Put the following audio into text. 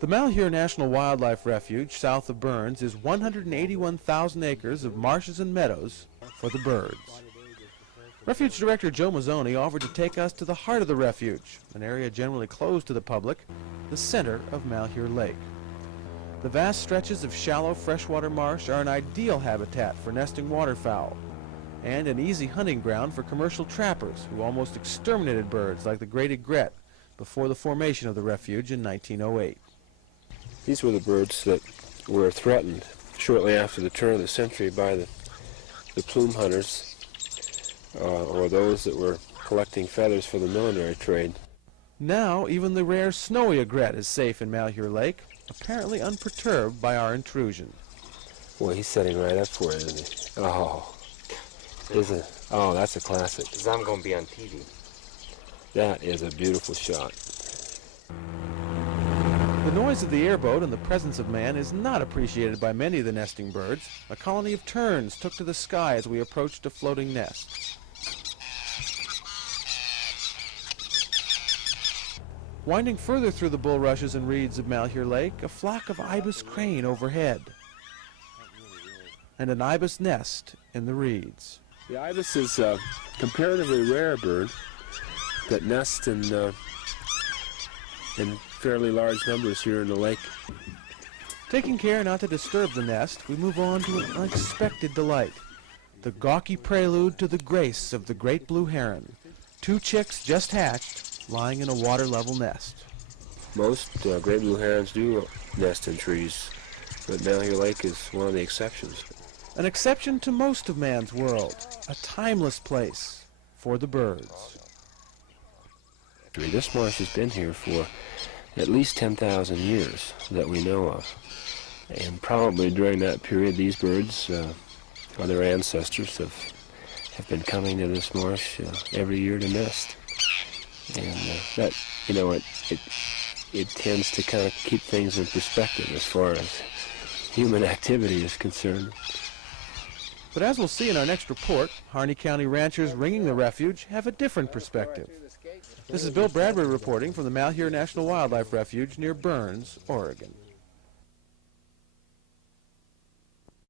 The Malheur National Wildlife Refuge, south of Burns, is 181,000 acres of marshes and meadows for the birds. Refuge Director Joe Mazzoni offered to take us to the heart of the refuge, an area generally closed to the public, the center of Malheur Lake. The vast stretches of shallow freshwater marsh are an ideal habitat for nesting waterfowl, and an easy hunting ground for commercial trappers who almost exterminated birds like the great egret before the formation of the refuge in 1908. These were the birds that were threatened shortly after the turn of the century by the plume hunters, or those that were collecting feathers for the millinery trade. Now, even the rare snowy egret is safe in Malheur Lake, apparently unperturbed by our intrusion. Boy, he's setting right up for it, isn't he? Oh, that's a classic. Because I'm going to be on TV. That is a beautiful shot. The noise of the airboat and the presence of man is not appreciated by many of the nesting birds. A colony of terns took to the sky as we approached a floating nest. Winding further through the bulrushes and reeds of Malheur Lake, a flock of ibis crane overhead, and an ibis nest in the reeds. The ibis is a comparatively rare bird that nests in fairly large numbers here in the lake. Taking care not to disturb the nest, we move on to an unexpected delight, the gawky prelude to the grace of the great blue heron. 2 chicks just hatched, lying in a water-level nest. Most great blue herons do nest in trees, but Malheur Lake is one of the exceptions. An exception to most of man's world, a timeless place for the birds. This marsh has been here for at least 10,000 years that we know of. And probably during that period, these birds, or their ancestors, have been coming to this marsh every year to nest. And that, it tends to kind of keep things in perspective as far as human activity is concerned. But as we'll see in our next report, Harney County ranchers ringing the refuge have a different perspective. This is Bill Bradbury reporting from the Malheur National Wildlife Refuge near Burns, Oregon.